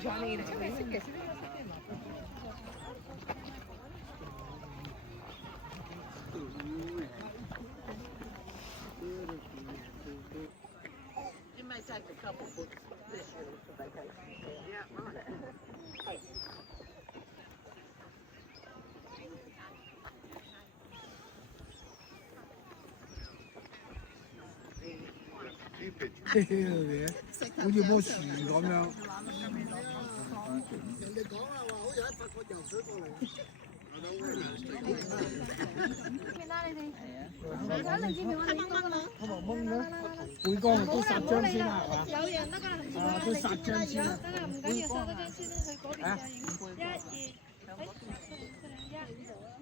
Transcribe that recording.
좋아하는 일이 참 있을게. You may take a couple books this year for vacation. Yeah, right. Hey, 好似棵樹咁樣。人哋講啊話，好似喺法國游水過嚟。咩啦你哋？睇你知唔知我哋掹啦？背江都殺張先啦，係嘛？有人得㗎啦，同事啊，都殺張先啦。得啦，唔緊要，收嗰張先啦，去嗰邊就影。1、2，誒，1。